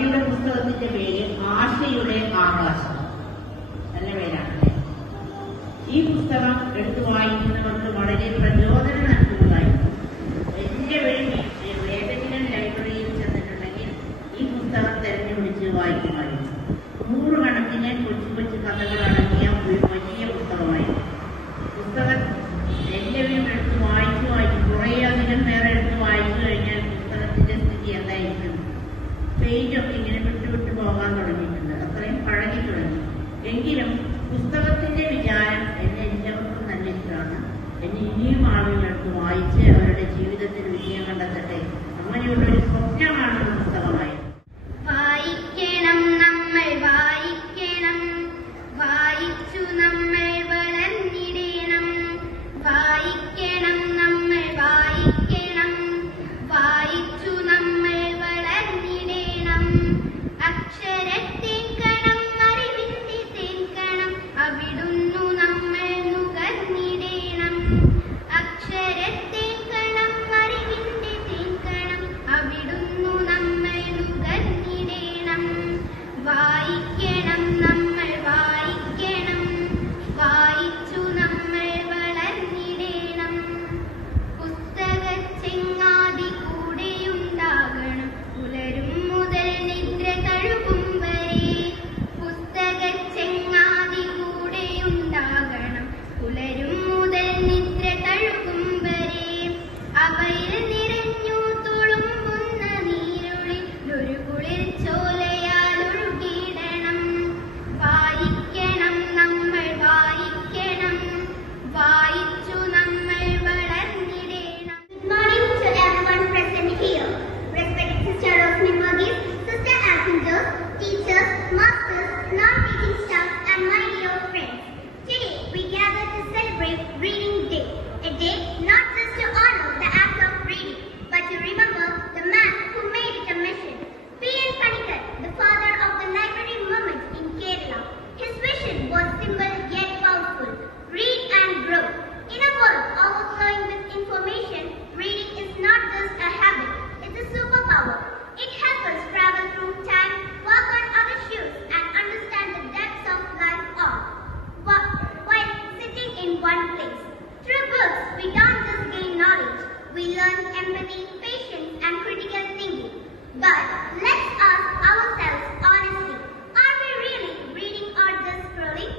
കഥയുടെ പുസ്തകത്തിന്റെ പേര് ആശയുടെ ആകാശം. നല്ല പേരാണല്ലേ. ഈ പുസ്തകം എടുത്തു വായിക്കുന്നവർക്ക് വളരെ പ്രചോദനം നൽകുന്നതായിരുന്നു. എന്റെ വഴി ഏതെങ്കിലും ലൈബ്രറിയിൽ ചെന്നിട്ടുണ്ടെങ്കിൽ ഈ പുസ്തകം തെരഞ്ഞെടുത്ത് വായിക്കുമായിരുന്നു. 100 കണക്കിന് കൊച്ചു കൊച്ചു കഥകൾ അടങ്ങിയ ഒരു വലിയ പുസ്തകമായിരുന്നു. പുസ്തകം എല്ലാവരും എടുത്ത് വായിച്ചു കുറേയധികം പേരെ എടുത്ത് വായിച്ചു കഴിഞ്ഞാൽ പുസ്തകത്തിന്റെ സ്ഥിതി എന്തായിരിക്കും? പേജൊക്കെ ഇങ്ങനെ വിട്ടുവിട്ട് പോകാൻ തുടങ്ങിയിട്ടുണ്ട്. അത്രയും പഴകി തുടങ്ങി. എങ്കിലും പുസ്തകത്തിന്റെ വിചാരം എന്നെ എല്ലാവർക്കും നല്ല ഇഷ്ടമാണ്. എന്നെ ഇനിയും ആളുകളെടുത്ത് വായിച്ച് അവരുടെ ജീവിതത്തിൽ വിജയം കണ്ടെത്തട്ടെ, അങ്ങനെയുള്ളൊരു സ്വപ്നമാണ് പുസ്തകമായത്. വായിക്കണം നമ്മൾ വായിക്കണം, വായിച്ചു നമ്മൾ വളർന്നിടണം. വായിക്കണം നമ്മൾ വായിക്കണം, വായിച്ചു നമ്മൾ വളർന്നിടണം. അക്ഷരത്തിൻ കണം അറിവിന്റെ തേൻകണം, അവിടുന്നു നമ്മൾ നുകർന്നിടണം. അക്ഷരത്തിൻ കണം അറിവിന്റെ തേൻകണം, അവിടുന്നു നമ്മൾ നുകർന്നിടണം. വായിക്കണം നമ്മൾ വായിക്കണം, വായിച്ചു നമ്മൾ വളർന്നിടണം. പുസ്തകച്ചെങ്ങാതി കൂടെയുണ്ടാകണം, പുലരും മുതൽ നിദ്ര തഴുകും വരെ. പുസ്തകച്ചെങ്ങാതി കൂടെയുണ്ടാകണം, പുലരും മുതൽ നിദ്ര തഴുകും വരെ. അവയിൽ നിറഞ്ഞു തുളുമ്പുന്ന നീരുളി ഒരു കുളിർ ചോലയാൽ ഒഴുകിയിടണം. വായിക്കണം നമ്മൾ വായിക്കണം, വായിച്ചു നമ്മൾ വളർന്നിടണം. Good morning to everyone present here. Respected Sister Rosmi Magis, Sister Alfonso, teachers, masters, non-teaching staff, and my dear friends. Today we gather to celebrate Reading Day, a day not just to honor the act of reading, but to remember the man who made it a mission. P.N. Panikkar, the father of the library movement in Kerala. His vision was simple yet powerful: read and grow. In a world overflowing with information, reading is not just a habit, it's a superpower. It helps us travel through time, walk on our shoes, and understand the depths of life all while sitting in one place. Through books, we don't just gain knowledge, we learn empathy, patience, and critical thinking. But let's ask ourselves honestly, are we really reading or just scrolling?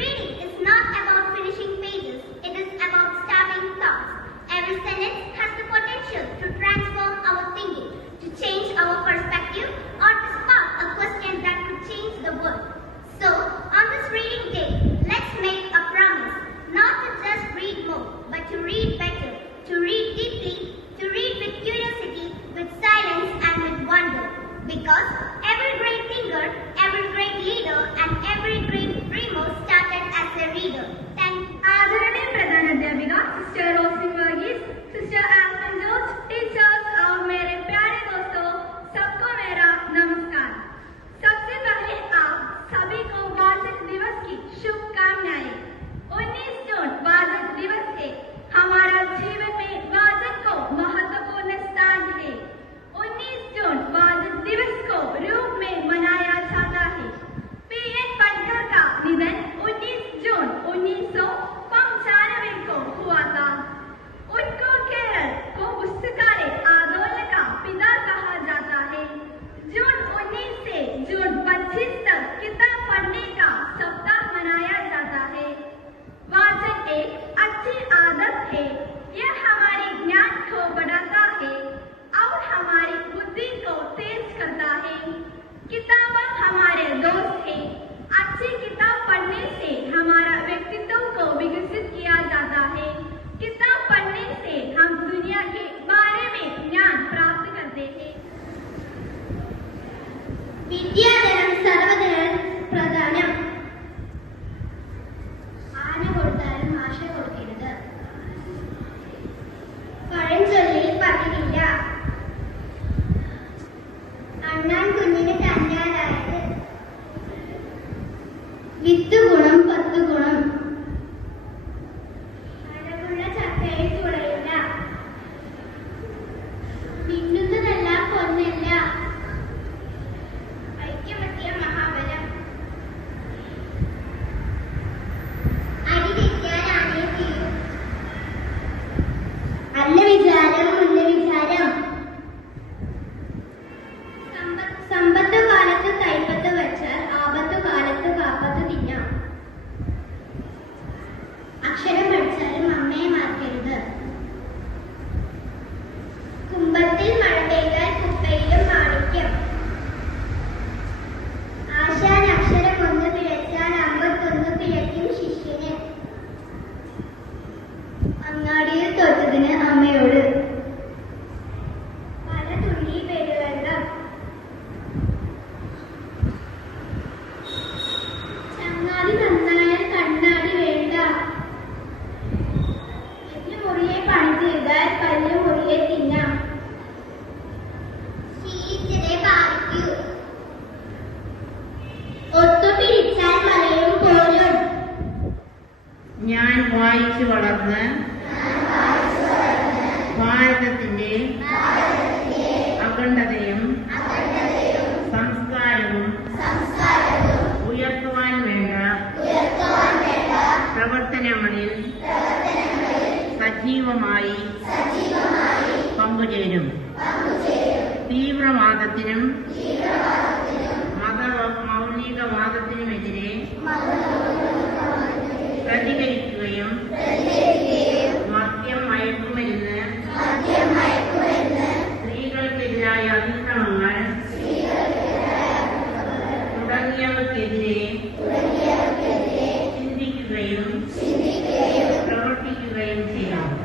Reading is not about finishing pages, it is about starting thoughts. Every sentence has the potential to transform our thinking, to change our perspective, or to spark a question that could change the world. So, on this reading day, let's make a promise, not to just read more, but to read better, to read deeply, to read with curiosity, with silence, and with wonder. Because every great thinker, every great leader, and every great dreamer started as a reader. Thank you. आदरणीय प्रधान अध्यापिका sister Rosmi Varghese, sister Alphonso, teachers और मेरे प्यारे दोस्तों, सबको मेरा नमस्कार। सबसे पहले आप सभी को वाचक दिवस की शुभकामनाएं। 19 जून वाचक दिवस है। हमारा जीवन में वाचक को महत्वपूर्ण स्थान है। 19 जून वाचक दिवस को വായിച്ചു വളർന്ന് ഭാരതത്തിന്റെ അഖണ്ഡതയും സംസ്കാരവും ഉയർത്തുവാൻ വേണ്ട പ്രവർത്തനങ്ങളിൽ സജീവമായി പങ്കുചേരും. തീവ്രവാദത്തിനും മൗലികവാദത്തിനുമെതിരെ പ്രതികരിക്കുകയും മദ്യം, മയക്കുമരുന്ന്, സ്ത്രീകൾക്കെതിരായ അതിക്രമങ്ങൾ തുടങ്ങിയവയ്ക്കെതിരെ ചിന്തിക്കുകയും പ്രവർത്തിക്കുകയും ചെയ്യണം.